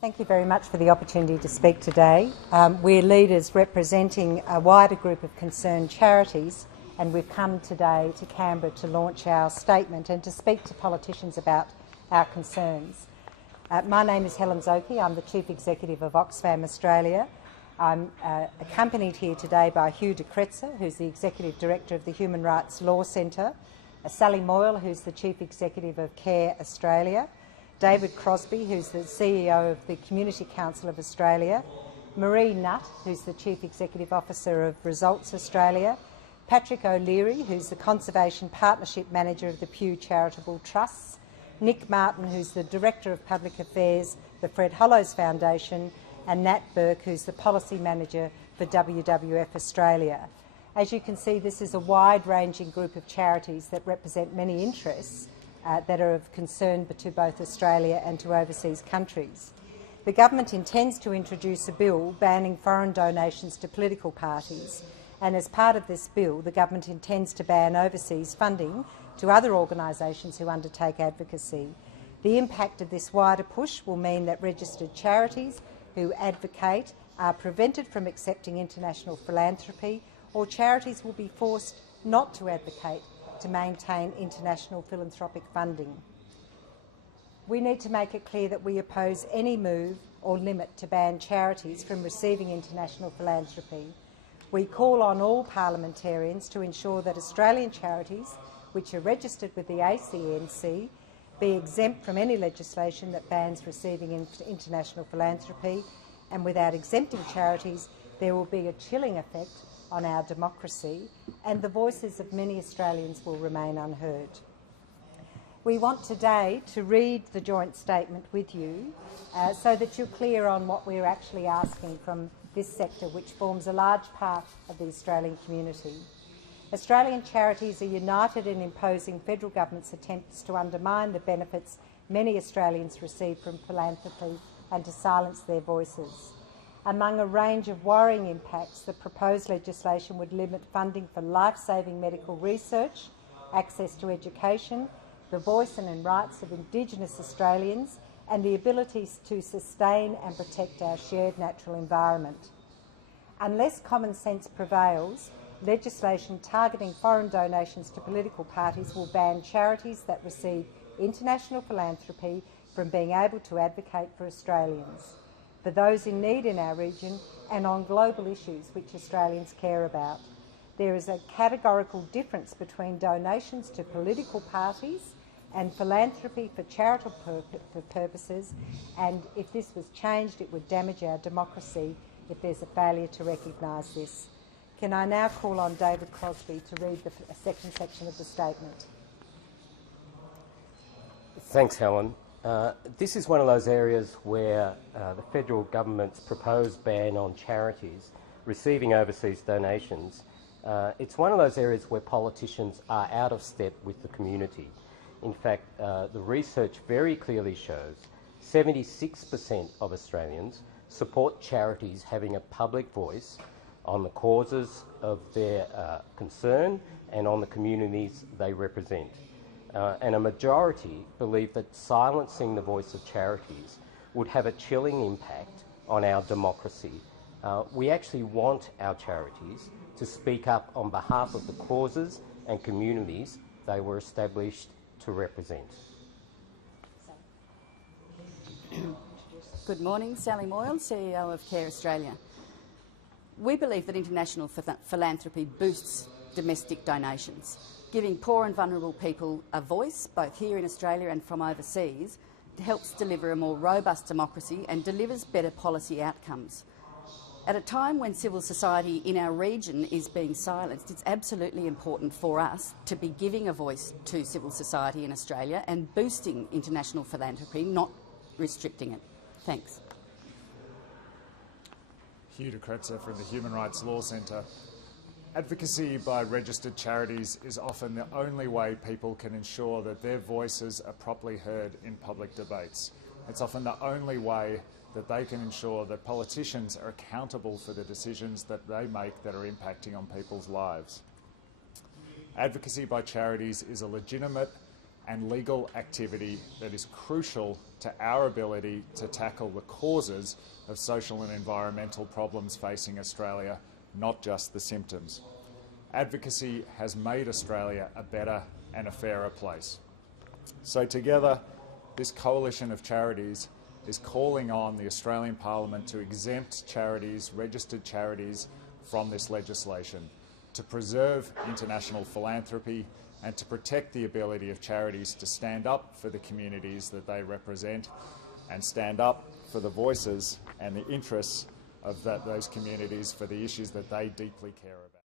Thank you very much for the opportunity to speak today. We're leaders representing a wider group of concerned charities, and we've come today to Canberra to launch our statement and to speak to politicians about our concerns. My name is Helen Zoki. I'm the Chief Executive of Oxfam Australia. I'm accompanied here today by Hugh de Kretser, who's the Executive Director of the Human Rights Law Centre, Sally Moyle, who's the Chief Executive of Care Australia, David Crosbie, who's the CEO of the Community Council of Australia, Marie Nutt, who's the Chief Executive Officer of Results Australia, Patrick O'Leary, who's the Conservation Partnership Manager of the Pew Charitable Trusts, Nick Martin, who's the Director of Public Affairs, the Fred Hollows Foundation, and Nat Burke, who's the Policy Manager for WWF Australia. As you can see, this is a wide-ranging group of charities that represent many interests that are of concern to both Australia and to overseas countries. The government intends to introduce a bill banning foreign donations to political parties, and as part of this bill, the government intends to ban overseas funding to other organisations who undertake advocacy. The impact of this wider push will mean that registered charities who advocate are prevented from accepting international philanthropy, or charities will be forced not to advocate to maintain international philanthropic funding. We need to make it clear that we oppose any move or limit to ban charities from receiving international philanthropy. We call on all parliamentarians to ensure that Australian charities, which are registered with the ACNC, be exempt from any legislation that bans receiving international philanthropy, and without exempting charities, there will be a chilling effect on our democracy, and the voices of many Australians will remain unheard. We want today to read the joint statement with you so that you're clear on what we're actually asking from this sector, which forms a large part of the Australian community. Australian charities are united in opposing federal government's attempts to undermine the benefits many Australians receive from philanthropy and to silence their voices. Among a range of worrying impacts, the proposed legislation would limit funding for life-saving medical research, access to education, the voice and rights of Indigenous Australians, and the ability to sustain and protect our shared natural environment. Unless common sense prevails, legislation targeting foreign donations to political parties will ban charities that receive international philanthropy from being able to advocate for Australians, for those in need in our region, and on global issues which Australians care about. There is a categorical difference between donations to political parties and philanthropy for charitable purposes, and if this was changed, it would damage our democracy if there's a failure to recognise this. Can I now call on David Crosbie to read the second section of the statement? Thanks, Helen. This is one of those areas where the federal government's proposed ban on charities receiving overseas donations, it's one of those areas where politicians are out of step with the community. In fact, the research very clearly shows 76% of Australians support charities having a public voice on the causes of their concern and on the communities they represent. And a majority believe that silencing the voice of charities would have a chilling impact on our democracy. We actually want our charities to speak up on behalf of the causes and communities they were established to represent. Good morning, Sally Moyle, CEO of Care Australia. We believe that international philanthropy boosts domestic donations, giving poor and vulnerable people a voice, both here in Australia and from overseas, helps deliver a more robust democracy and delivers better policy outcomes. At a time when civil society in our region is being silenced, it's absolutely important for us to be giving a voice to civil society in Australia and boosting international philanthropy, not restricting it. Thanks. Hugh de Kretser from the Human Rights Law Centre. Advocacy by registered charities is often the only way people can ensure that their voices are properly heard in public debates. It's often the only way that they can ensure that politicians are accountable for the decisions that they make that are impacting on people's lives. Advocacy by charities is a legitimate and legal activity that is crucial to our ability to tackle the causes of social and environmental problems facing Australia, not just the symptoms. Advocacy has made Australia a better and a fairer place. So together, this coalition of charities is calling on the Australian Parliament to exempt charities, registered charities, from this legislation, to preserve international philanthropy and to protect the ability of charities to stand up for the communities that they represent and stand up for the voices and the interests of those communities for the issues that they deeply care about.